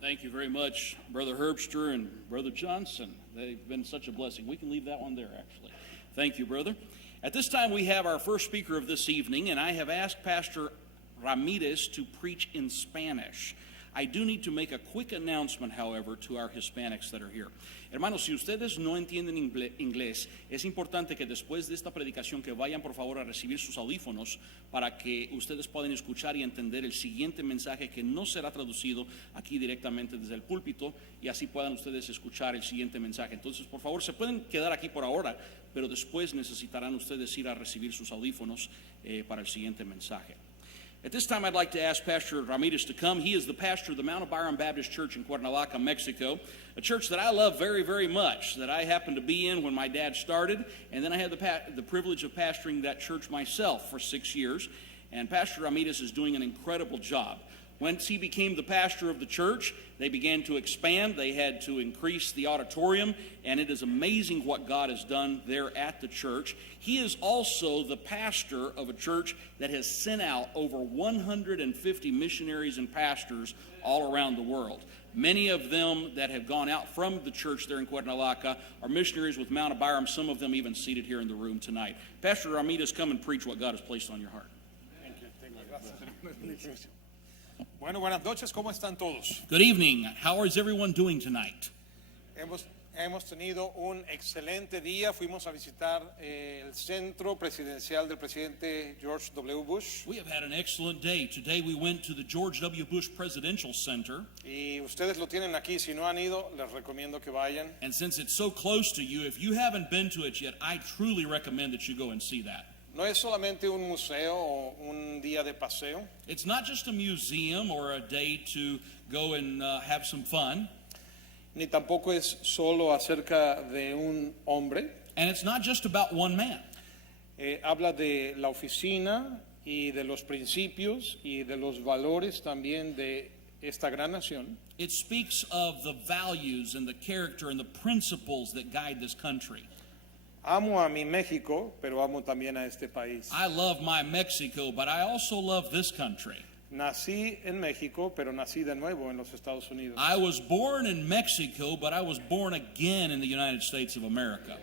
Thank you very much, Brother Herbster and Brother Johnson. They've been such a blessing. We can leave that one there, actually. Thank you, brother. At this time, we have our first speaker of this evening, and I have asked Pastor Ramirez to preach in Spanish. I do need to make a quick announcement, however, to our Hispanics that are here. Hermanos, si ustedes no entienden inglés, es importante que después de esta predicación que vayan por favor a recibir sus audífonos para que ustedes puedan escuchar y entender el siguiente mensaje que no será traducido aquí directamente desde el púlpito y así puedan ustedes escuchar el siguiente mensaje. Entonces, por favor, se pueden quedar aquí por ahora, pero después necesitarán ustedes ir a recibir sus audífonos para el siguiente mensaje. At this time, I'd like to ask Pastor Ramirez to come. He is the pastor of the Mount Abiram Baptist Church in Cuernavaca, Mexico, a church that I love very, very much, that I happened to be in when my dad started, and then I had the privilege of pastoring that church myself for 6 years, and Pastor Ramirez is doing an incredible job. Once he became the pastor of the church, they began to expand. They had to increase the auditorium, and it is amazing what God has done there at the church. He is also the pastor of a church that has sent out over 150 missionaries and pastors all around the world. Many of them that have gone out from the church there in Cuernavaca are missionaries with Mount Abiram, some of them even seated here in the room tonight. Pastor Ramirez, come and preach what God has placed on your heart. Thank you. Bueno, buenas noches, ¿cómo están todos? Good evening. How is everyone doing tonight? Hemos tenido un excelente día. Fuimos a visitar el centro presidencial del presidente George W. Bush. We have had an excellent day. Today we went to the George W. Bush Presidential Center. Y ustedes lo tienen aquí. Si no han ido, les recomiendo que vayan. And since it's so close to you, if you haven't been to it yet, I truly recommend that you go and see that. No es solamente un museo o un día de paseo. It's not just a museum or a day to go and have some fun. Ni tampoco es solo acerca de un hombre. And it's not just about one man. Habla de la oficina y de los principios y de los valores también de esta gran nación. It speaks of the values and the character and the principles that guide this country. Amo a mi México, pero amo también a este país. I love my Mexico, but I also love this country. Nací en México, pero nací de nuevo en los Estados Unidos. I was born in Mexico, but I was born again in the United States of America.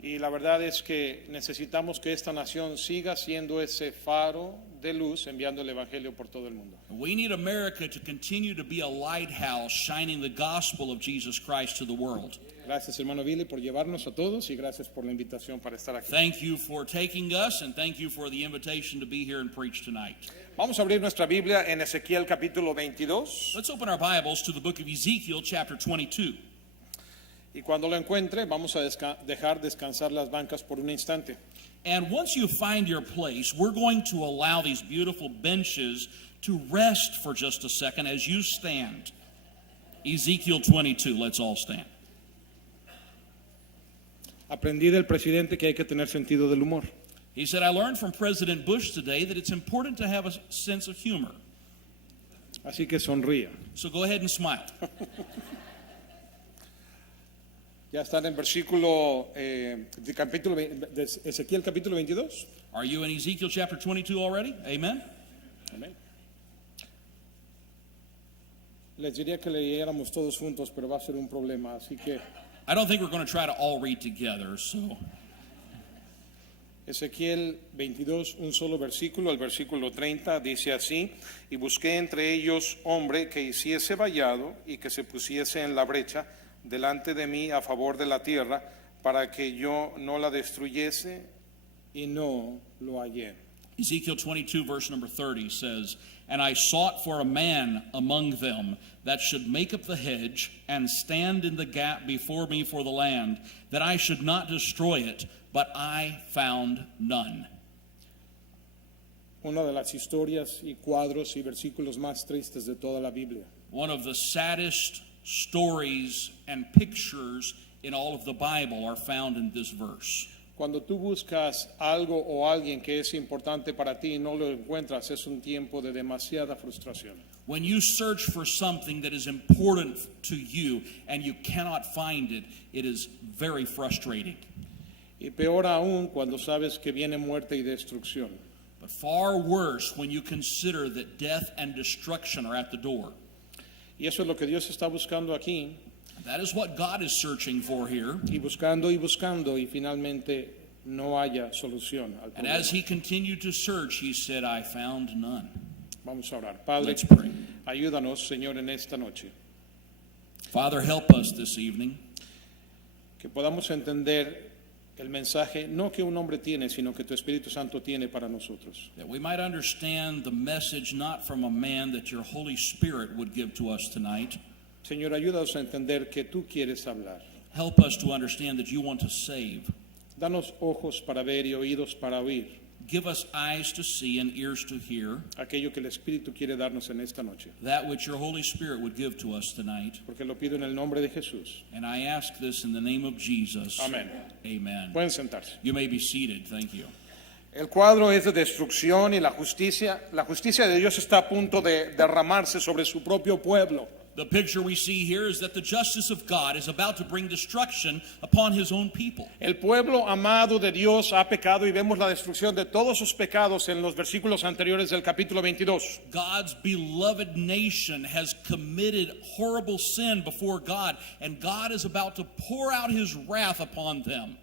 Y la verdad es que necesitamos que esta nación siga siendo ese faro de luz enviando el evangelio por todo el mundo. We need America to continue to be a lighthouse shining the gospel of Jesus Christ to the world. Gracias, hermano Billy, por llevarnos a todos y gracias por la invitación para estar aquí. Thank you for taking us and thank you for the invitation to be here and preach tonight. Vamos a abrir nuestra Biblia en Ezequiel capítulo 22. Let's open our Bibles to the book of Ezekiel chapter 22. Y cuando lo encuentre, vamos a dejar descansar las bancas por un instante. And once you find your place, we're going to allow these beautiful benches to rest for just a second as you stand. Ezekiel 22, let's all stand. Aprendí del presidente que hay que tener sentido del humor. He said, I learned from President Bush today that it's important to have a sense of humor. Así que sonría. So go ahead and smile. Ya están en versículo de Ezequiel capítulo 22. Are you in Ezekiel chapter 22 already? Amen. Amén. Les diría que leyéramos todos juntos, pero va a ser un problema, así que I don't think we're going to try to all read together, so Ezequiel 22, un solo versículo, el versículo 30 dice así: y busqué entre ellos hombre que hiciese vallado y que se pusiese en la brecha delante de mí a favor de la tierra, para que yo no la destruyese, y no lo hallé. Ezekiel 22 verse number 30 says, and I sought for a man among them that should make up the hedge and stand in the gap before me for the land, that I should not destroy it, but I found none. Una de las historias y cuadros y versículos más tristes de toda la Biblia. One of the saddest stories and pictures in all of the Bible are found in this verse. Cuando tú buscas algo o alguien que es importante para ti y no lo encuentras, es un tiempo de demasiada frustración. When you search for something that is important to you and you cannot find it, it is very frustrating. Y peor aún cuando sabes que viene muerte y destrucción. But far worse when you consider that death and destruction are at the door. Y eso es lo que Dios está buscando aquí, That is what God is searching for here. y buscando, y finalmente no haya solución al And problema. as he continued to search, he said, I found none. Vamos a orar. Padre, Let's pray. ayúdanos, Señor, en esta noche, Father, help us this evening que podamos entender el mensaje no que un hombre tiene, sino que tu Espíritu Santo tiene para nosotros. that we might understand the message not from a man that your Holy Spirit would give to us tonight. Señor, ayúdanos a entender que tú quieres hablar. Help us to understand that you want to save. Danos ojos para ver y oídos para oír Give us eyes to see and ears to hear aquello que el Espíritu quiere darnos en esta noche. that which your Holy Spirit would give to us tonight. Porque lo pido en el nombre de Jesús. And I ask this in the name of Jesus. Amén. Amen. Pueden sentarse. You may be seated. Thank you. El cuadro es de destrucción y la justicia de Dios está a punto de derramarse sobre su propio pueblo. The picture we see here is that the justice of God is about to bring destruction upon his own people. El pueblo amado de Dios ha pecado y vemos la destrucción de todos sus pecados en los versículos anteriores del capítulo 22. God's beloved nation has committed horrible sin before God, and God is about to pour out his wrath upon them.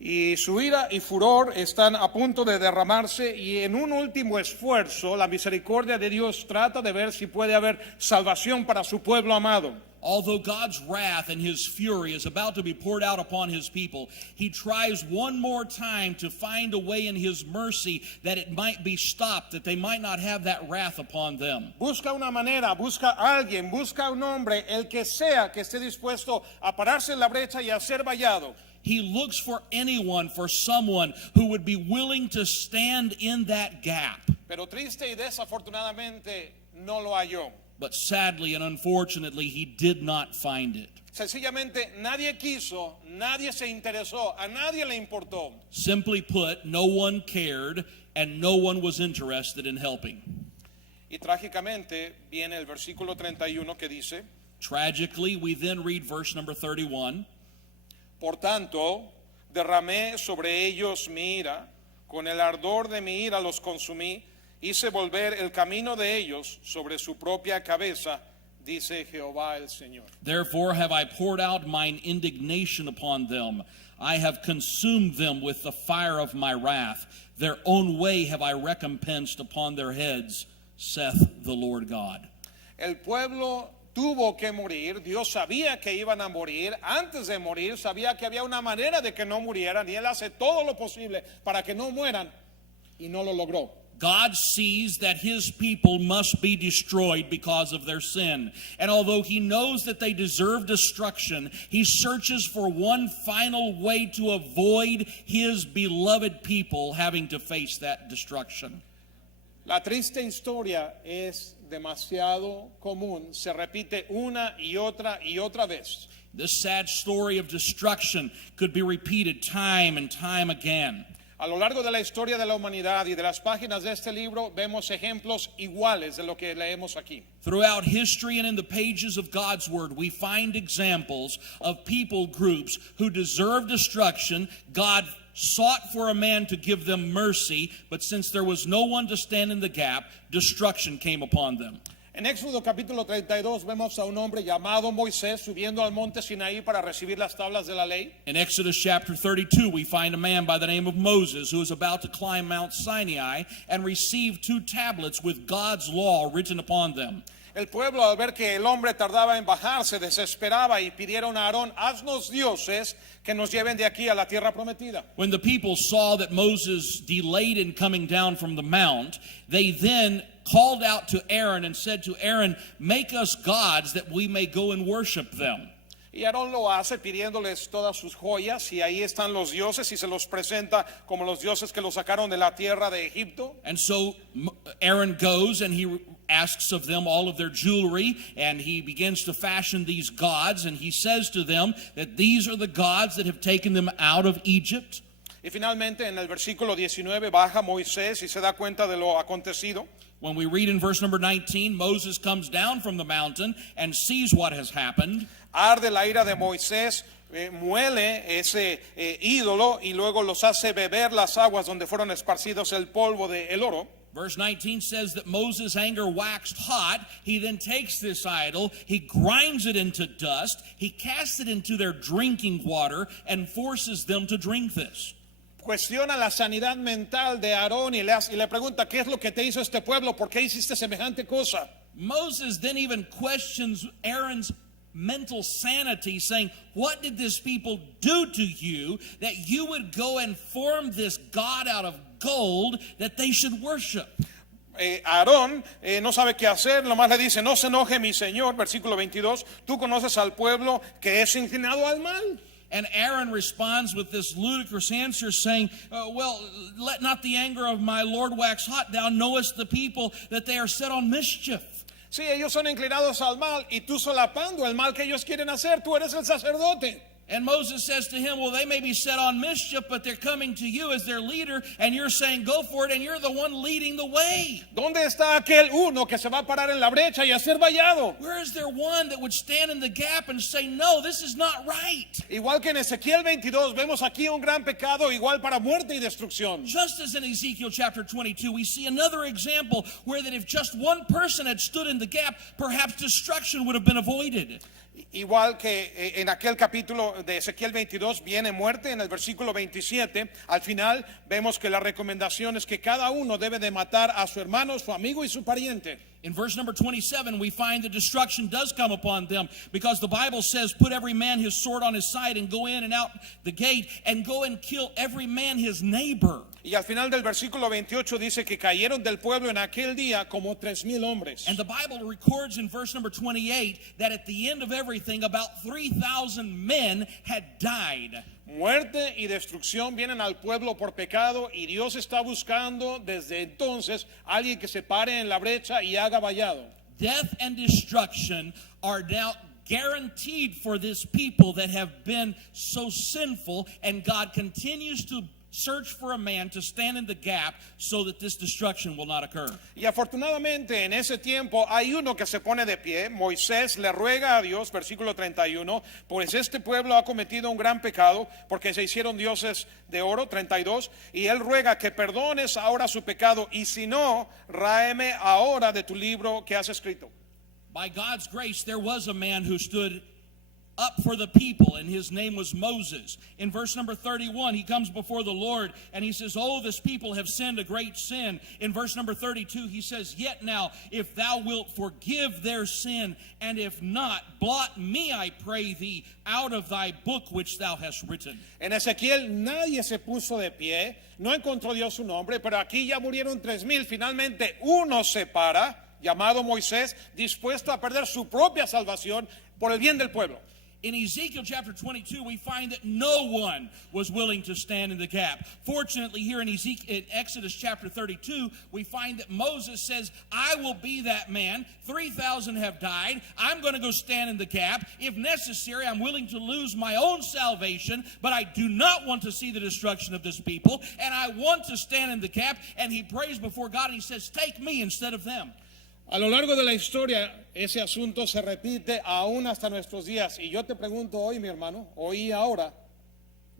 Y su ira y furor están a punto de derramarse y en un último esfuerzo la misericordia de Dios trata de ver si puede haber salvación para su pueblo amado. Although God's wrath and his fury is about to be poured out upon his people, he tries one more time to find a way in his mercy that it might be stopped, that they might not have that wrath upon them. Busca una manera, busca a alguien, busca un hombre, el que sea que esté dispuesto a pararse en la brecha y a ser vallado. He looks for anyone, for someone who would be willing to stand in that gap. Pero triste y desafortunadamente no lo halló. But sadly and unfortunately, he did not find it. Sencillamente nadie quiso, nadie se interesó, a nadie le importó. Simply put, no one cared and no one was interested in helping. Y trágicamente viene el versículo 31 que dice: Tragically, we then read verse number 31. Por tanto, derramé sobre ellos mi ira, con el ardor de mi ira los consumí, hice volver el camino de ellos sobre su propia cabeza, dice Jehová el Señor. Therefore have I poured out mine indignation upon them. I have consumed them with the fire of my wrath. Their own way have I recompensed upon their heads, saith the Lord God. El pueblo tuvo que morir, Dios sabía que iban a morir, antes de morir sabía que había una manera de que no murieran y Él hace todo lo posible para que no mueran y no lo logró. God sees that his people must be destroyed because of their sin. And although he knows that they deserve destruction, he searches for one final way to avoid his beloved people having to face that destruction. La triste historia es demasiado común, se repite una y otra vez. This sad story of destruction could be repeated time and time again. A lo largo de la historia de la humanidad y de las páginas de este libro vemos ejemplos iguales de lo que leemos aquí. Throughout history and in the pages of God's Word, we find examples of people groups who deserve destruction. God sought for a man to give them mercy, but since there was no one to stand in the gap, destruction came upon them. En Éxodo capítulo 32 vemos a un hombre llamado Moisés subiendo al monte Sinaí para recibir las tablas de la ley. In Exodus chapter 32, we find a man by the name of Moses who is about to climb Mount Sinai and receive 2 tablets with God's law written upon them. El pueblo, al ver que el hombre tardaba en bajar, se desesperaba y pidieron a Aarón: haznos dioses que nos lleven de aquí a la tierra prometida. When the people saw that Moses delayed in coming down from the mount, they then called out to Aaron and said to Aaron, make us gods that we may go and worship them. Y Aarón lo hace pidiéndoles todas sus joyas, y ahí están los dioses, y se los presenta como los dioses que los sacaron de la tierra de Egipto. And so Aaron goes and he asks of them all of their jewelry, and he begins to fashion these gods, and he says to them that these are the gods that have taken them out of Egypt. Y finalmente en el versículo 19 baja Moisés y se da cuenta de lo acontecido. When we read in verse number 19, Moses comes down from the mountain and sees what has happened. Arde la ira de Moisés, muele ese ídolo y luego los hace beber las aguas donde fueron esparcidos el polvo del oro. Verse 19 says that Moses' anger waxed hot. He then takes this idol, he grinds it into dust, he casts it into their drinking water, and forces them to drink this. Cuestiona la sanidad mental de Aarón y le pregunta, ¿qué es lo que te hizo este pueblo? ¿Por qué hiciste semejante cosa? Moses then even questions Aaron's mental sanity, saying, what did this people do to you that you would go and form this God out of gold that they should worship? Aarón no sabe qué hacer, nomás le dice, no se enoje mi señor, versículo 22, tú conoces al pueblo que es inclinado al mal. And Aaron responds with this ludicrous answer saying, well, let not the anger of my Lord wax hot. Thou knowest the people that they are set on mischief. Sí, ellos son inclinados al mal y tú solapando el mal que ellos quieren hacer, tú eres el sacerdote. And Moses says to him, well, they may be set on mischief, but they're coming to you as their leader, and you're saying, go for it, and you're the one leading the way. ¿Dónde está aquel uno que se va a parar en la brecha y a ser vallado? Where is there one that would stand in the gap and say, no, this is not right? Igual que en Ezequiel 22 vemos aquí un gran pecado igual para muerte y destrucción. Just as in Ezekiel chapter 22, we see another example where that if just one person had stood in the gap, perhaps destruction would have been avoided. Igual que en aquel capítulo de Ezequiel 22 viene muerte en el versículo 27. Al final vemos que la recomendación es que cada uno debe de matar a su hermano, su amigo y su pariente. In verse number 27, we find the destruction does come upon them because the Bible says, put every man his sword on his side and go in and out the gate and go and kill every man his neighbor. Y al final del versículo 28 dice que cayeron del pueblo en aquel día como 3,000 hombres. And the Bible records in verse number 28 that at the end of everything, about 3,000 men had died. Muerte y destrucción vienen al pueblo por pecado y Dios está buscando desde entonces alguien que se pare en la brecha y haga vallado. Death and destruction are now guaranteed for this people that have been so sinful, and God continues to search for a man to stand in the gap so that this destruction will not occur. Y afortunadamente en ese tiempo hay uno que se pone de pie. Moisés le ruega a Dios, versículo 31, pues este pueblo ha cometido un gran pecado porque se hicieron dioses de oro, 32, y él ruega que perdones ahora su pecado y si no, ráeme ahora de tu libro que has escrito. By God's grace, there was a man who stood up for the people, and his name was Moses. In verse number 31, he comes before the Lord and he says, oh, this people have sinned a great sin. In verse number 32, he says, yet now, if thou wilt forgive their sin, and if not, blot me, I pray thee, out of thy book which thou hast written. En Ezequiel nadie se puso de pie, no encontró Dios su nombre, pero aquí ya murieron 3,000. Finalmente uno se para, llamado Moisés, dispuesto a perder su propia salvación por el bien del pueblo. In Ezekiel chapter 22, we find that no one was willing to stand in the gap. Fortunately, here in Exodus chapter 32, we find that Moses says, I will be that man. 3,000 have died. I'm going to go stand in the gap. If necessary, I'm willing to lose my own salvation, but I do not want to see the destruction of this people, and I want to stand in the gap. And he prays before God, and he says, take me instead of them. A lo largo de la historia, ese asunto se repite aún hasta nuestros días. Y yo te pregunto hoy, mi hermano, hoy y ahora,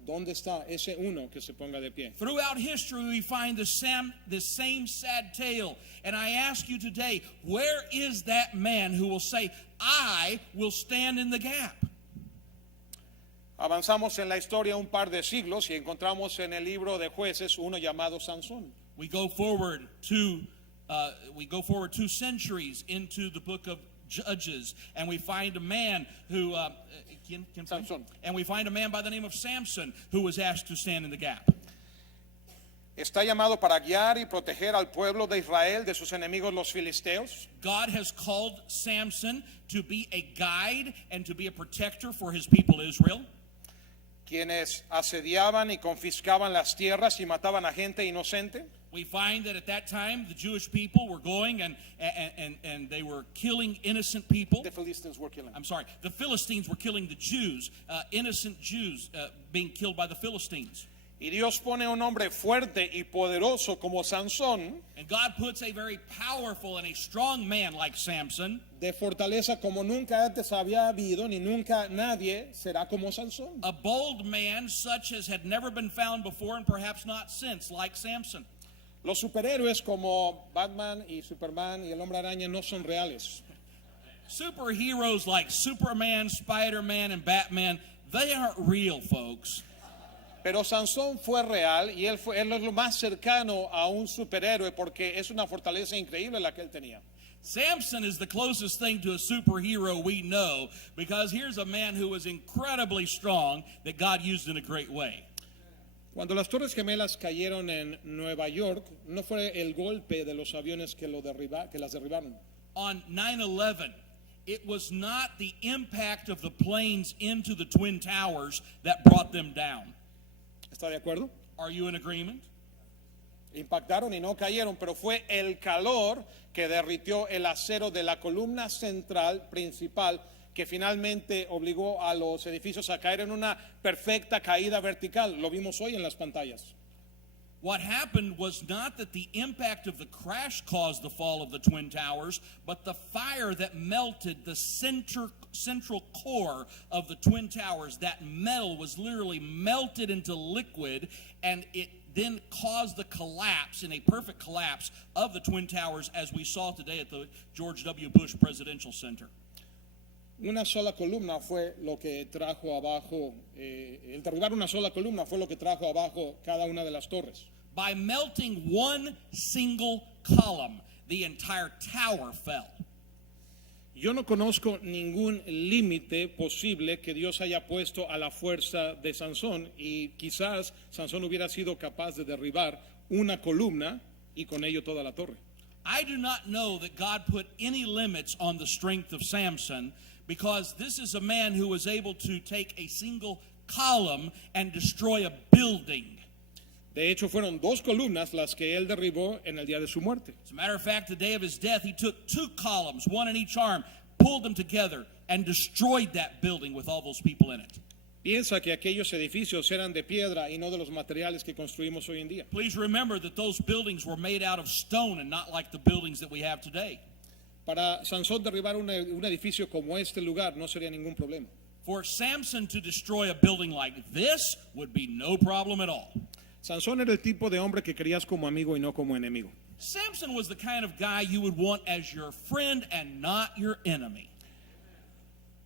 ¿dónde está ese uno que se ponga de pie? Throughout history, we find the same sad tale. And I ask you today, where is that man who will say, I will stand in the gap? Avanzamos en la historia un par de siglos y encontramos en el libro de Jueces uno llamado Sansón. We go forward 2 centuries into the book of Judges, and we find a man who Samson. And we find a man by the name of Samson who was asked to stand in the gap. Está llamado para guiar y proteger al pueblo de Israel de sus enemigos los filisteos. God has called Samson to be a guide and to be a protector for his people Israel. Quienes asediaban y confiscaban las tierras y mataban a gente inocente. We find that at that time the Jewish people were going and they were killing innocent people. The Philistines were killing. The Philistines were killing the Jews, innocent Jews being killed by the Philistines. Y Dios pone un hombre fuerte y poderoso como Sansón, And God puts a very powerful and a strong man like Samson, de fortaleza como nunca antes había habido, ni nunca nadie será como Sansón. a bold man such as had never been found before and perhaps not since, like Samson. Los superhéroes como Batman y Superman y el Hombre Araña no son reales. Superheroes like Superman, Spider-Man, and Batman, they aren't real, folks. Pero Sansón fue real y él es lo más cercano a un superhéroe porque es una fortaleza increíble la que él tenía. Samson is the closest thing to a superhero we know because here's a man who was incredibly strong that God used in a great way. Cuando las Torres Gemelas cayeron en Nueva York, no fue el golpe de los aviones que las derribaron. On 9/11, it was not the impact of the planes into the Twin Towers that brought them down. ¿Está de acuerdo? Are you in agreement? Impactaron y no cayeron, pero fue el calor que derritió el acero de la columna central principal que finalmente obligó a los edificios a caer en una perfecta caída vertical. Lo vimos hoy en las pantallas. What happened was not that the impact of the crash caused the fall of the Twin Towers, but the fire that melted the central core of the Twin Towers. That metal was literally melted into liquid, and it then caused the collapse, in a perfect collapse, of the Twin Towers as we saw today at the George W. Bush Presidential Center. Una sola columna fue lo que trajo abajo, el derribar una sola columna fue lo que trajo abajo cada una de las torres. By melting one single column, the entire tower fell. Yo no conozco ningún límite posible que Dios haya puesto a la fuerza de Sansón y quizás Sansón hubiera sido capaz de derribar una columna y con ello toda la torre. I do not know that God put any limits on the strength of Samson, because this is a man who was able to take a single column and destroy a building. De hecho, fueron dos columnas las que él derribó en el día de su muerte. As a matter of fact, the day of his death, he took two columns, one in each arm, pulled them together, and destroyed that building with all those people in it. Piensa que aquellos edificios eran de piedra y no de los materiales que construimos hoy en día. Please remember that those buildings were made out of stone and not like the buildings that we have today. Para Sansón derribar un edificio como este lugar no sería ningún problema. For Samson to destroy a building like this would be no problem at all. Sansón era el tipo de hombre que querías como amigo y no como enemigo. Samson was the kind of guy you would want as your friend and not your enemy.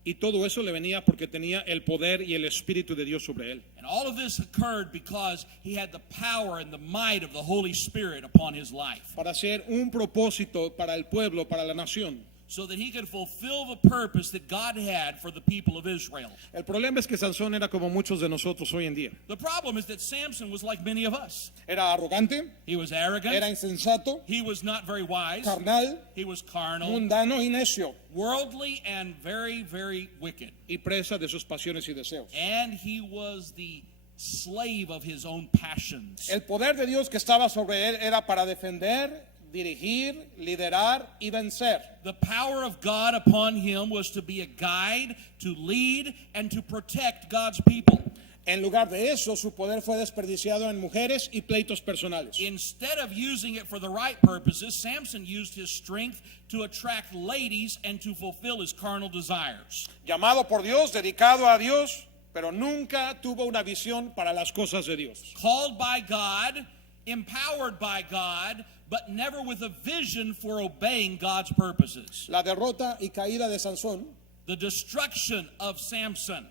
Y todo eso le venía porque tenía el poder y el espíritu de Dios sobre él. And all of this occurred because he had the power and the might of the Holy Spirit upon his life, Para hacer un propósito para el pueblo, para la nación. so that he could fulfill the purpose that God had for the people of Israel. El problema es que Sansón era como muchos de nosotros hoy en día. The problem is that Samson was like many of us. Era arrogante, He was arrogant. era insensato, He was not very wise. carnal, He was carnal, mundano y necio, worldly, and very, very wicked. y presa de sus pasiones y deseos. And he was the slave of his own passions. El poder de Dios que estaba sobre él era para defender, dirigir, liderar y vencer. The power of God upon him was to be a guide, to lead, and to protect God's people. En lugar de eso, su poder fue desperdiciado en mujeres y pleitos personales. Instead of using it for the right purposes, Samson used his strength to attract ladies and to fulfill his carnal desires. Llamado por Dios, dedicado a Dios, pero nunca tuvo una visión para las cosas de Dios. Called by God, empowered by God, but never with a vision for obeying God's purposes. La derrota y caída de Sansón The destruction of Samson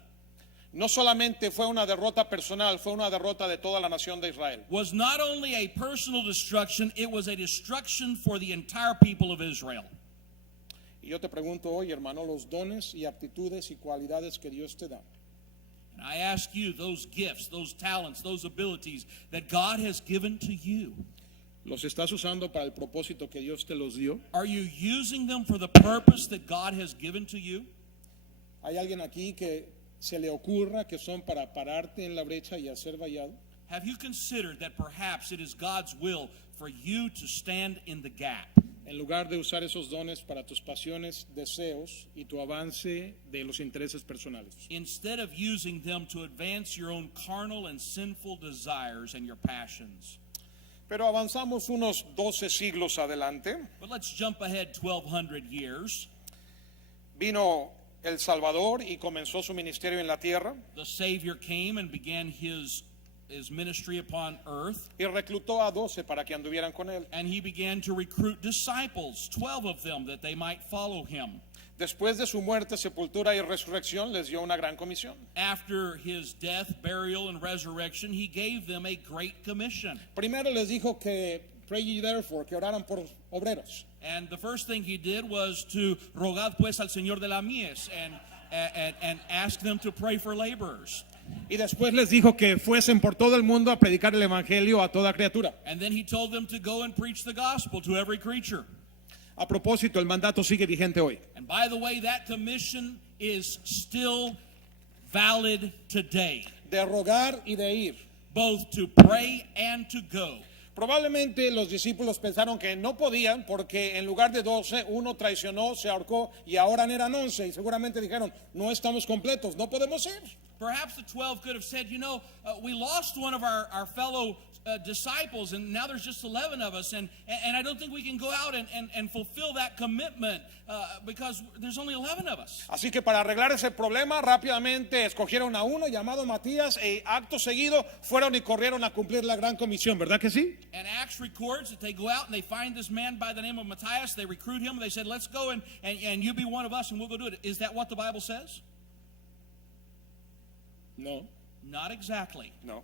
no solamente fue una derrota personal, fue una derrota de toda la nación de Israel. was not only a personal destruction, it was a destruction for the entire people of Israel. Y yo te pregunto hoy, hermano, los dones y aptitudes y cualidades que Dios te da, And I ask you, those gifts, those talents, those abilities that God has given to you, ¿los estás usando para el propósito que Dios te los dio? are you using them for the purpose that God has given to you? ¿Hay alguien aquí que se le ocurra que son para pararte en la brecha y hacer vallado? Have you considered that perhaps it is God's will for you to stand in the gap? En lugar de usar esos dones para tus pasiones, deseos y tu avance de los intereses personales. Instead of using them to advance your own carnal and sinful desires and your passions. Pero avanzamos unos 12 siglos adelante. But let's jump ahead 1,200 years. Vino el Salvador y comenzó su ministerio en la tierra. The Savior came and began his his ministry upon earth, y reclutó a 12 para que anduvieran con él. and he began to recruit disciples, 12 of them, that they might follow him. Después de su muerte, sepultura y resurrección, les dio una gran comisión. After his death, burial, and resurrection, he gave them a great commission. Primero les dijo que pray ye therefore, que oraran por obreros. And the first thing he did was to rogad pues al Señor de la mies and ask them to pray for laborers. Y después les dijo que fuesen por todo el mundo a predicar el evangelio a toda criatura. And then he told them to go and preach the gospel to every creature. A propósito, el mandato sigue vigente hoy. And by the way, that commission is still valid today, De rogar y de ir. both to pray and to go. Probablemente los discípulos pensaron que no podían porque en lugar de 12, uno traicionó, se ahorcó y ahora eran 11. Y seguramente dijeron, no estamos completos, no podemos ir. Perhaps the 12 could have said, we lost one of our fellow disciples, and now there's just 11 of us, and I don't think we can go out and fulfill that commitment because there's only 11 of us. Así que para arreglar ese problema, rápidamente escogieron a uno llamado Matías e acto seguido fueron y corrieron a cumplir la gran comisión, ¿verdad que sí? And Acts records that they go out and they find this man by the name of Matthias, they recruit him, they said, let's go and you be one of us and we'll go do it. Is that what the Bible says? No. Not exactly. No.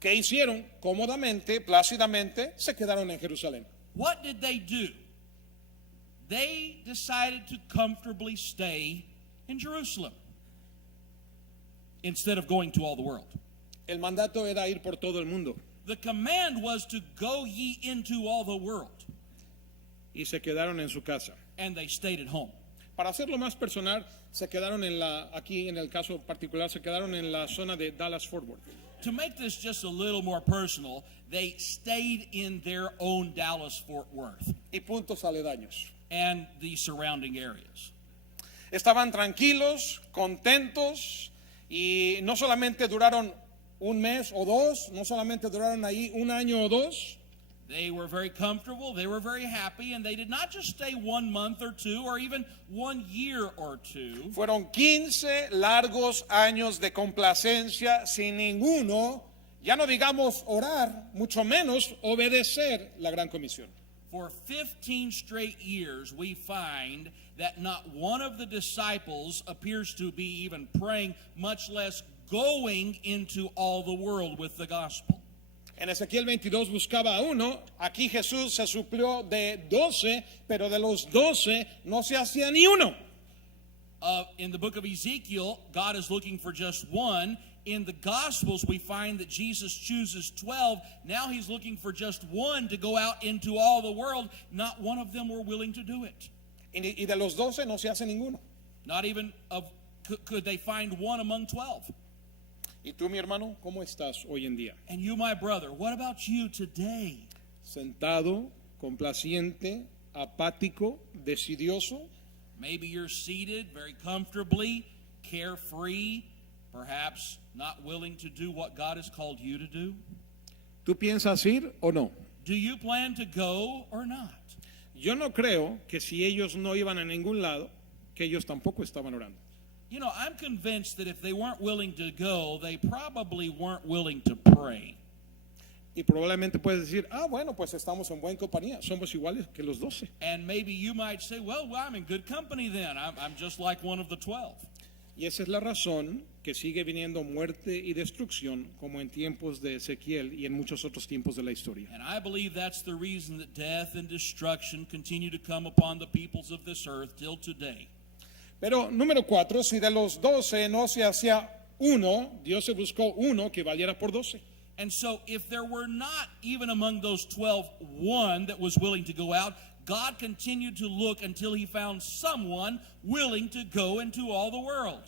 ¿Qué hicieron? Cómodamente, plácidamente, se quedaron en Jerusalén. What did they do? They decided to comfortably stay in Jerusalem instead of going to all the world. El mandato era ir por todo el mundo. The command was to go ye into all the world, Y se quedaron en su casa. and they stayed at home. Para hacerlo más personal, se quedaron aquí en el caso particular, se quedaron en la zona de Dallas-Fort Worth. To make this just a little more personal, they stayed in their own Dallas-Fort Worth Y puntos aledaños. and the surrounding areas. Estaban tranquilos, contentos, y no solamente duraron un mes o dos, no solamente duraron ahí un año o dos, They were very comfortable, they were very happy, and they did not just stay 1 month or two or even 1 year or two. fueron 15 largos años de complacencia sin ninguno, ya no digamos orar, mucho menos obedecer la gran comisión. For 15 straight years, we find that not one of the disciples appears to be even praying, much less going into all the world with the gospel. En Ezequiel 22 buscaba a uno, aquí Jesús se suplió de 12, pero de los 12 no se hacía ni uno. In the book of Ezekiel, God is looking for just one. In the Gospels, we find that Jesus chooses 12. Now he's looking for just one to go out into all the world. Not one of them were willing to do it. Y de los 12 no se hace ninguno. Not even could they find one among 12. ¿Y tú, mi hermano, cómo estás hoy en día? And you, my brother, what about you today? Sentado, complaciente, apático, decidioso. Maybe you're seated very comfortably, carefree, perhaps not willing to do what God has called you to do. ¿Tú piensas ir o no? Do you plan to go or not? Yo no creo que si ellos no iban a ningún lado, que ellos tampoco estaban orando. I'm convinced that if they weren't willing to go, they probably weren't willing to pray. Y probablemente puedes decir, bueno, pues estamos en buena compañía, somos iguales que los 12. And maybe you might say, well, I'm in good company then. I'm just like one of the 12. Y esa es la razón que sigue viniendo muerte y destrucción como en tiempos de Ezequiel y en muchos otros tiempos de la historia. And I believe that's the reason that death and destruction continue to come upon the peoples of this earth till today. Pero número 4, si de los 12 no se hacía uno, Dios se buscó uno que valiera por 12. And so if there were not even among those 12 one that was willing to go out, God continued to look until he found someone willing to go into all the world.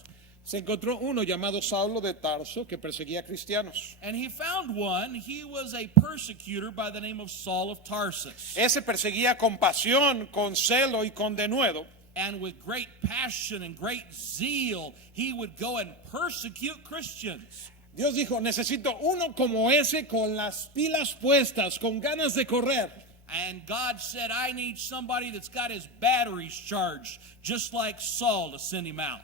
Se encontró uno llamado Saulo de Tarso que perseguía a cristianos. And he found one. He was a persecutor by the name of Saul of Tarsus. Ese perseguía con pasión, con celo y con denuedo. And with great passion and great zeal, he would go and persecute Christians. Dios dijo, necesito uno como ese con las pilas puestas, con ganas de correr. And God said, I need somebody that's got his batteries charged, just like Saul, to send him out.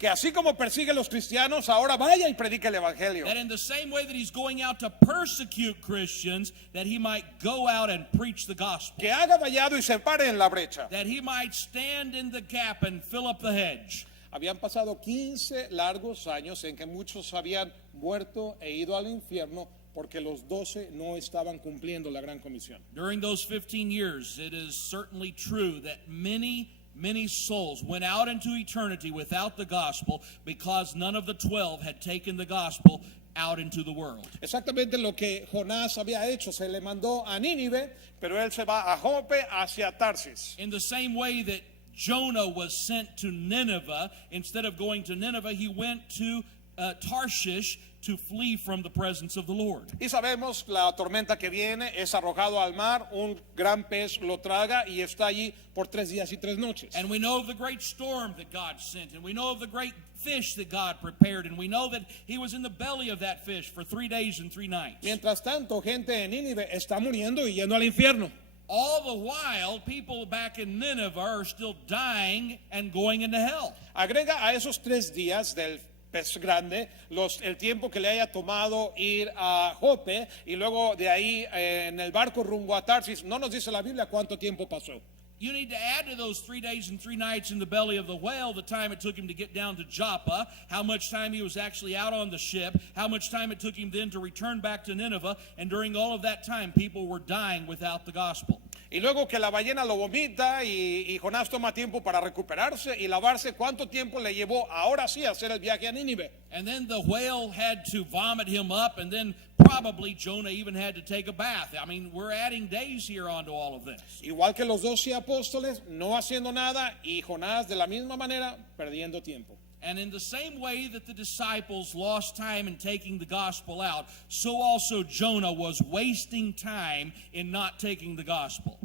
que así como persigue a los cristianos, ahora vaya y predique el evangelio. That in the same way that he's going out to persecute Christians, that he might go out and preach the gospel. Que haga vallado y se pare en la brecha. That he might stand in the gap and fill up the hedge. Habían pasado 15 largos años en que muchos habían muerto e ido al infierno porque los 12 no estaban cumpliendo la gran comisión. During those 15 years, it is certainly true that many souls went out into eternity without the gospel because none of the 12 had taken the gospel out into the world. Exactamente lo que Jonás había hecho, se le mandó a Nínive, pero él se va a Jope hacia Tarsis. In the same way that Jonah was sent to Nineveh, instead of going to Nineveh, he went to Tarshish to flee from the presence of the Lord. Y sabemos la tormenta que viene, es arrojado al mar, un gran pez lo traga y está allí por 3 días y 3 noches. And we know of the great storm that God sent, and we know of the great fish that God prepared, and we know that he was in the belly of that fish for 3 days and 3 nights. Mientras tanto, gente en Nínive está muriendo y yendo al infierno. All the while, people back in Nineveh are still dying and going into hell. Agrega a esos 3 días del pez grande el tiempo que le haya tomado ir a Jope y luego de ahí en el barco rumbo a Tarsis. No nos dice la Biblia cuánto tiempo pasó. You need to add to those 3 days and 3 nights in the belly of the whale the time it took him to get down to Joppa, how much time he was actually out on the ship, how much time it took him then to return back to Nineveh, and during all of that time people were dying without the gospel. Y luego que la ballena lo vomita y Jonás toma tiempo para recuperarse y lavarse, ¿cuánto tiempo le llevó ahora sí a hacer el viaje a Nínive? And then the whale had to vomit him up, and then probably Jonah even had to take a bath. I mean, we're adding days here onto all of this. Igual que los 12 apóstoles, no haciendo nada, y Jonás de la misma manera, perdiendo tiempo. And in the same way that the disciples lost time in taking the gospel out, so also Jonah was wasting time in not taking the gospel.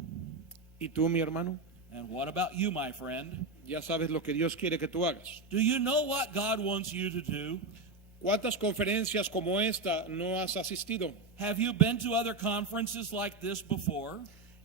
¿Y tú, mi hermano? And what about you, my friend? Ya sabes lo que Dios quiere que tú hagas. Do you know what God wants you to do? ¿Cuántas conferencias como esta no has asistido? Have you been to other conferences like this before?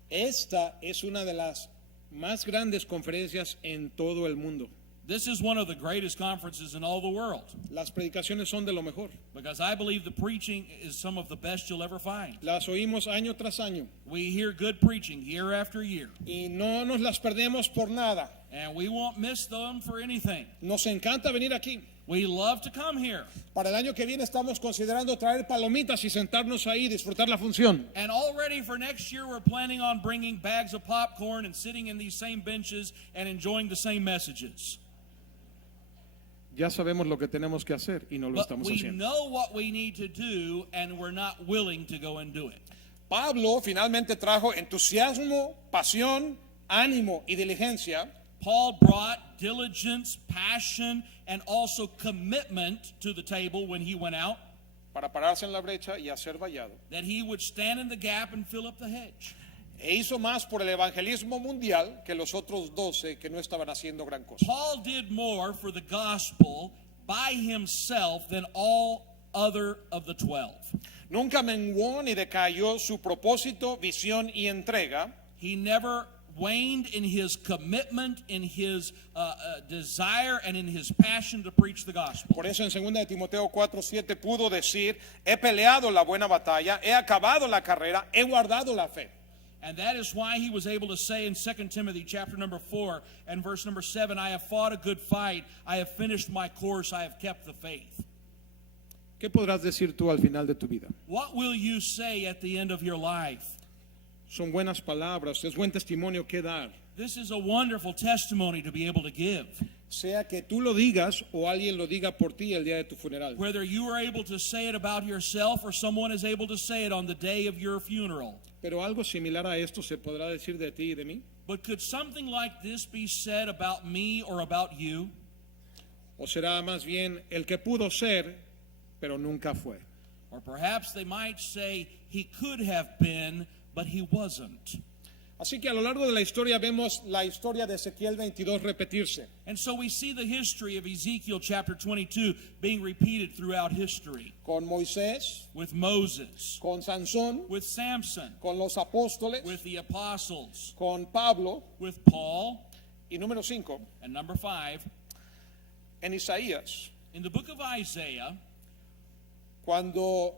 Esta es una de las más grandes conferencias en todo el mundo. This is one of the greatest conferences in all the world. Las predicaciones son de lo mejor. Because I believe the preaching is some of the best you'll ever find. Las oímos año tras año. We hear good preaching year after year. Y no nos las perdemos por nada. And we won't miss them for anything. Nos encanta venir aquí. We love to come here. Para el año que viene estamos considerando traer palomitas y sentarnos ahí y disfrutar la función. And already for next year we're planning on bringing bags of popcorn and sitting in these same benches and enjoying the same messages. Ya sabemos lo que tenemos que hacer y no lo But estamos we haciendo. know what we need to do and we're not willing to go and do it. Pablo finalmente trajo entusiasmo, pasión, ánimo y diligencia. Paul brought diligence, passion, and also commitment to the table when he went out, para pararse en la brecha y hacer vallado. that he would stand in the gap and fill up the hedge. E hizo más por el evangelismo mundial que los otros 12 que no estaban haciendo gran cosa. Paul did more for the gospel by himself than all other of the 12. Nunca menguó ni decayó su propósito, visión y entrega. He never waned in his commitment, in his desire, and in his passion to preach the gospel. Por eso en 2 de Timoteo 4:7 pudo decir, he peleado la buena batalla, he acabado la carrera, he guardado la fe. And that is why he was able to say in 2 Timothy chapter number 4 and verse number 7, I have fought a good fight, I have finished my course, I have kept the faith. ¿Qué podrás decir tú al final de tu vida? What will you say at the end of your life? Son buenas palabras, es buen testimonio que dar. This is a wonderful testimony to be able to give. Sea que tú lo digas o alguien lo diga por ti el día de tu funeral. Whether you are able to say it about yourself or someone is able to say it on the day of your funeral. Pero algo similar a esto se podrá decir de ti y de mí. But could something like this be said about me or about you? O será más bien el que pudo ser, pero nunca fue. Or perhaps they might say he could have been, but he wasn't. Así que a lo largo de la historia vemos la historia de Ezequiel 22 repetirse. And so we see the history of Ezekiel chapter 22 being repeated throughout history. Con Moisés, With Moses, con Sansón, with Samson, con los apóstoles, with the apostles, con Pablo. with Paul, Y número 5, and number 5, En Isaías, In the book of Isaiah, cuando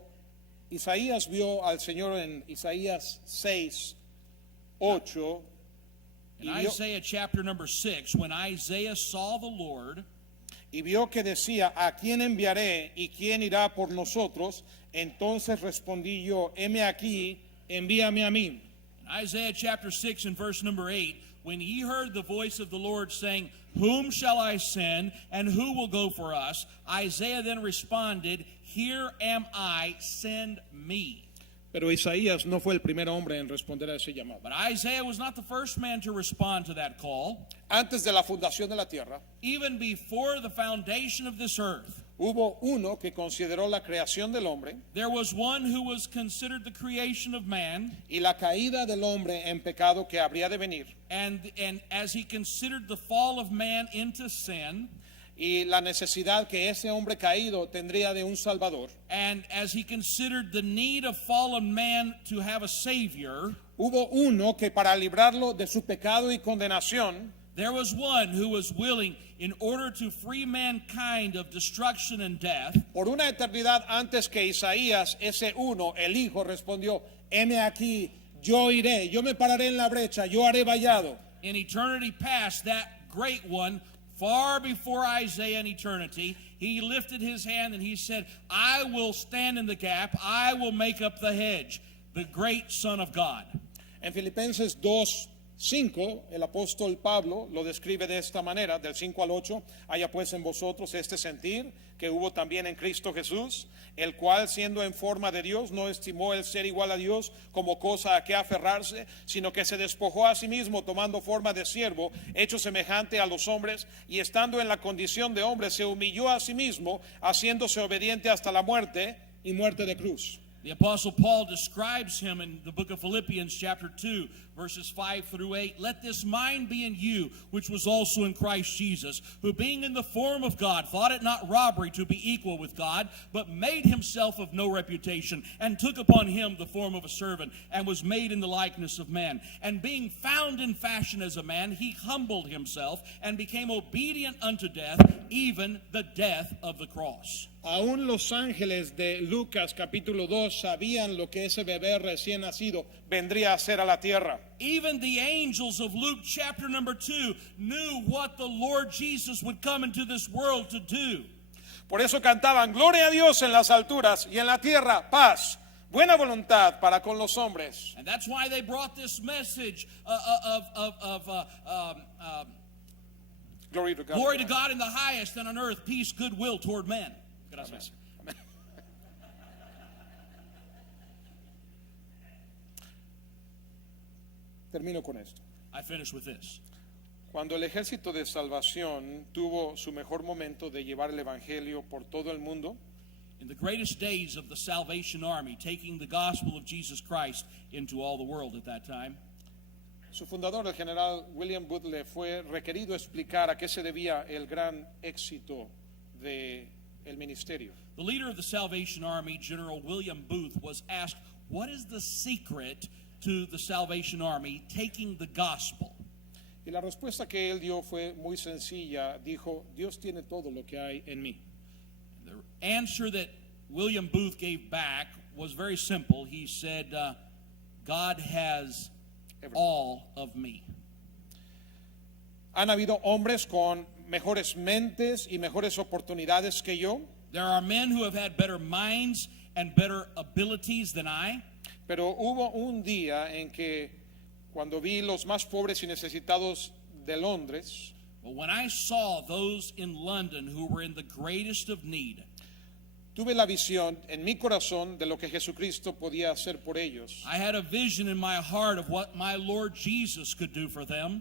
Isaías vio al Señor en Isaías 6, 8, in y vio, Isaiah chapter number 6, when Isaiah saw the Lord, y vio que decía, ¿a quién enviaré y quién irá por nosotros? Entonces respondí yo, heme aquí, envíame a mí. in Isaiah chapter 6 and verse number 8, when he heard the voice of the Lord saying, "Whom shall I send, and who will go for us?" Isaiah then responded, "Here am I, send me." Pero Isaías no fue el primer hombre en responder a ese llamado. But Isaiah was not the first man to respond to that call. Antes de la fundación de la tierra, Even before the foundation of this earth, hubo uno que consideró la creación del hombre there was one who was considered the creation of man, y la caída del hombre en pecado que habría de venir, and as he considered the fall of man into sin, y la necesidad que ese hombre caído tendría de un Salvador. and as he considered the need of fallen man to have a savior, Hubo uno que para librarlo de su pecado y condenación, there was one who was willing, in order to free mankind of destruction and death, por una eternidad antes que Isaías, ese uno, el Hijo, respondió, heme aquí, yo iré, yo me pararé en la brecha, yo haré vallado. in eternity past, that great one, far before Isaiah in eternity, he lifted his hand and he said, "I will stand in the gap, I will make up the hedge," the great Son of God. En Filipenses 2:5, el apóstol Pablo lo describe de esta manera, del 5 al 8, haya pues en vosotros este sentir que hubo también en Cristo Jesús, el cual siendo en forma de Dios no estimó el ser igual a Dios como cosa a que aferrarse, sino que se despojó a sí mismo tomando forma de siervo, hecho semejante a los hombres, y estando en la condición de hombre se humilló a sí mismo, haciéndose obediente hasta la muerte y muerte de cruz. The Apostle Paul describes him in the book of Philippians chapter 2, verses 5 through 8. "Let this mind be in you, which was also in Christ Jesus, who being in the form of God, thought it not robbery to be equal with God, but made himself of no reputation, and took upon him the form of a servant, and was made in the likeness of men. And being found in fashion as a man, he humbled himself, and became obedient unto death, even the death of the cross." Aún los ángeles de Lucas capítulo 2 sabían lo que ese bebé recién nacido vendría a hacer a la tierra. Even the angels of Luke chapter number 2 knew what the Lord Jesus would come into this world to do. Por eso cantaban, gloria a Dios en las alturas y en la tierra, paz, buena voluntad para con los hombres. And that's why they brought this message Glory to God. glory to God in the highest, and on earth peace, goodwill toward men. Gracias. Termino con esto. I finish with this. Cuando el ejército de salvación tuvo su mejor momento de llevar el evangelio por todo el mundo, In the greatest days of the Salvation Army, taking the gospel of Jesus Christ into all the world at that time, su fundador, el general William Booth, le fue requerido explicar a qué se debía el gran éxito del ministerio. the leader of the Salvation Army, General William Booth, was asked, "What is the secret to the Salvation Army taking the gospel?" Y la respuesta que él dio fue muy sencilla. Dijo, Dios tiene todo lo que hay en mí. The answer that William Booth gave back was very simple. He said, "God has all of me." Han habido hombres con mejores mentes y mejores oportunidades que yo, There are men who have had better minds and better abilities than I. pero hubo un día en que cuando vi los más pobres y necesitados de Londres, But when I saw those in London who were in the greatest of need, tuve la visión en mi corazón de lo que Jesucristo podía hacer por ellos I had a vision in my heart of what my Lord Jesus could do for them.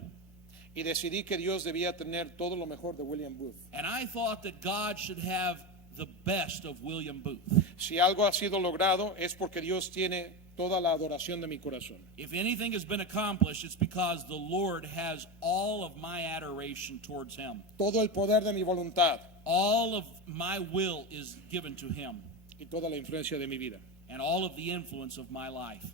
y decidí que Dios debía tener todo lo mejor de William Booth. And I thought that God should have the best of William Booth. Si algo ha sido logrado es porque Dios tiene toda la adoración de mi corazón. If anything has been accomplished, it's because the Lord has all of my adoration towards Him. Todo el poder de mi voluntad All of my will is given to Him, y toda la influencia de mi vida. and all of the influence of my life.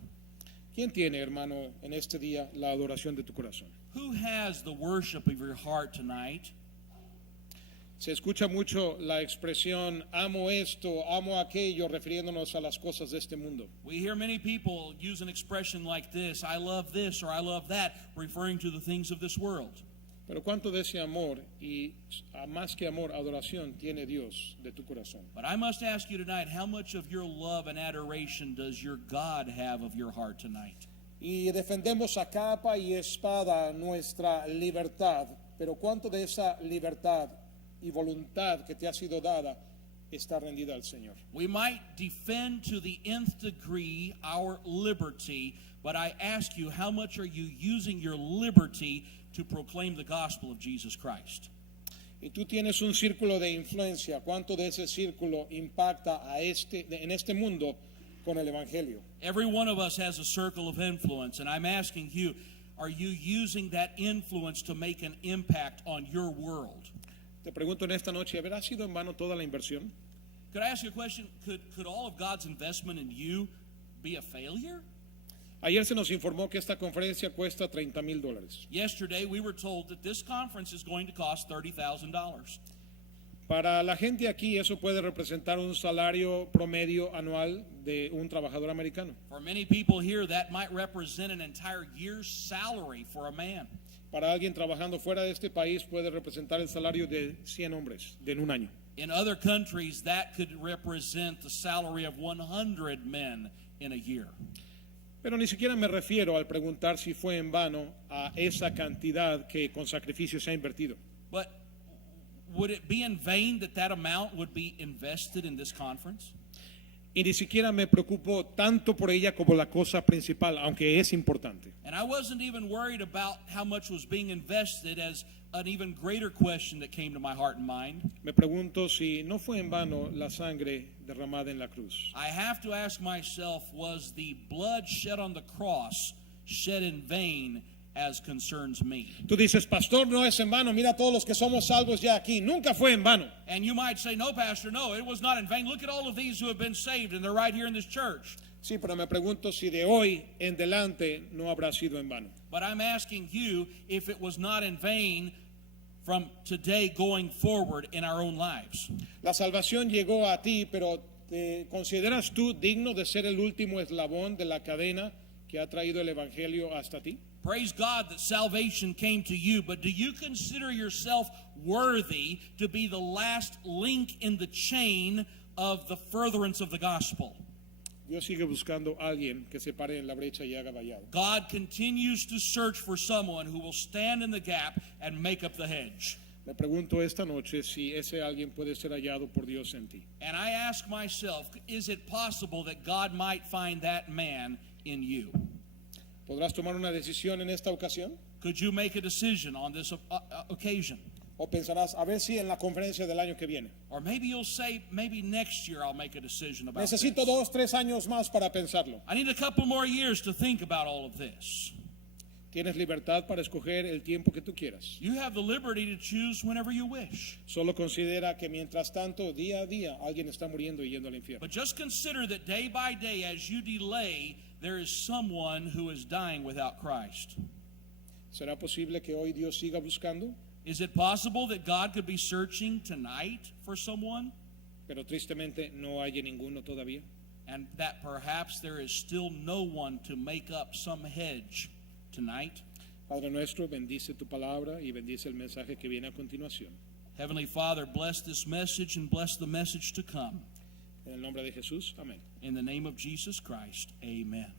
¿Quién tiene, hermano, en este día la adoración de tu corazón? Who has the worship of your heart tonight? Se escucha mucho la expresión amo esto, amo aquello, refiriéndonos a las cosas de este mundo. We hear many people use an expression like this, I love this or I love that, referring to the things of this world. Pero cuánto de ese amor y más que amor, adoración tiene Dios de tu corazón. But I must ask you tonight, how much of your love and adoration does your God have of your heart tonight? Y defendemos a capa y espada nuestra libertad, pero cuánto de esa libertad y voluntad que te ha sido dada está rendida al Señor. We might defend to the nth degree our liberty, but I ask you, how much are you using your liberty to proclaim the gospel of Jesus Christ? Y tú tienes un círculo de influencia, ¿cuánto de ese círculo impacta en este mundo con el evangelio? Every one of us has a circle of influence, and I'm asking you, are you using that influence to make an impact on your world? Te pregunto en esta noche, ¿habrá sido en vano toda la inversión? Could I ask you a question? Could all of God's investment in you be a failure? Ayer se nos informó que esta conferencia cuesta $30,000. Yesterday, we were told that this conference is going to cost $30,000. Para la gente aquí eso puede representar un salario promedio anual de un trabajador americano. For many people here, that might represent an entire year's salary for a man. Para alguien trabajando fuera de este país puede representar el salario de 100 hombres en un año. In other countries, that could represent the salary of 100 men in a year. Pero ni siquiera me refiero al preguntar si fue en vano a esa cantidad que con sacrificio se ha invertido. But would it be in vain that amount would be invested in this conference? Y ni siquiera me preocupo tanto por ella como la cosa principal, aunque es importante. And I wasn't even worried about how much was being invested, as an even greater question that came to my heart and mind. Me pregunto si no fue en vano la sangre derramada en la cruz. I have to ask myself, was the blood shed on the cross shed in vain as concerns me? Tú dices, pastor, no es en vano, mira todos los que somos salvos ya aquí, nunca fue en vano. And you might say, no, Pastor, no, it was not in vain. Look at all of these who have been saved, and they're right here in this church. Sí, pero me pregunto si de hoy en delante no habrá sido en vano. But I'm asking you if it was not in vain from today going forward in our own lives. La salvación llegó a ti, pero ¿te consideras tú digno de ser el último eslabón de la cadena que ha traído el evangelio hasta ti? Praise God that salvation came to you, but do you consider yourself worthy to be the last link in the chain of the furtherance of the gospel? Dios sigue buscando a alguien que se pare en la brecha y haga vallado. God continues to search for someone who will stand in the gap and make up the hedge. Me pregunto esta noche si ese alguien puede ser hallado por Dios en ti. And I ask myself, is it possible that God might find that man in you? ¿Podrás tomar una decisión en esta ocasión? Could you make a decision on this occasion? ¿O pensarás, a ver si en la conferencia del año que viene? Or maybe you'll say, maybe next year I'll make a decision about Necesito this. 2-3 años más para pensarlo. I need a couple more years to think about all of this. Tienes libertad para escoger el tiempo que tú quieras. You have the liberty to choose whenever you wish. Solo considera que mientras tanto, día a día, alguien está muriendo y yendo al infierno. But just consider that day by day, as you delay, there is someone who is dying without Christ. ¿Será posible que hoy Dios siga buscando? Is it possible that God could be searching tonight for someone, Pero tristemente no hay ninguno todavía. and that perhaps there is still no one to make up some hedge tonight? Padre nuestro, bendice tu palabra y bendice el mensaje que viene a continuación. Heavenly Father, bless this message and bless the message to come. En el nombre de Jesús, amén. In the name of Jesus Christ, amen.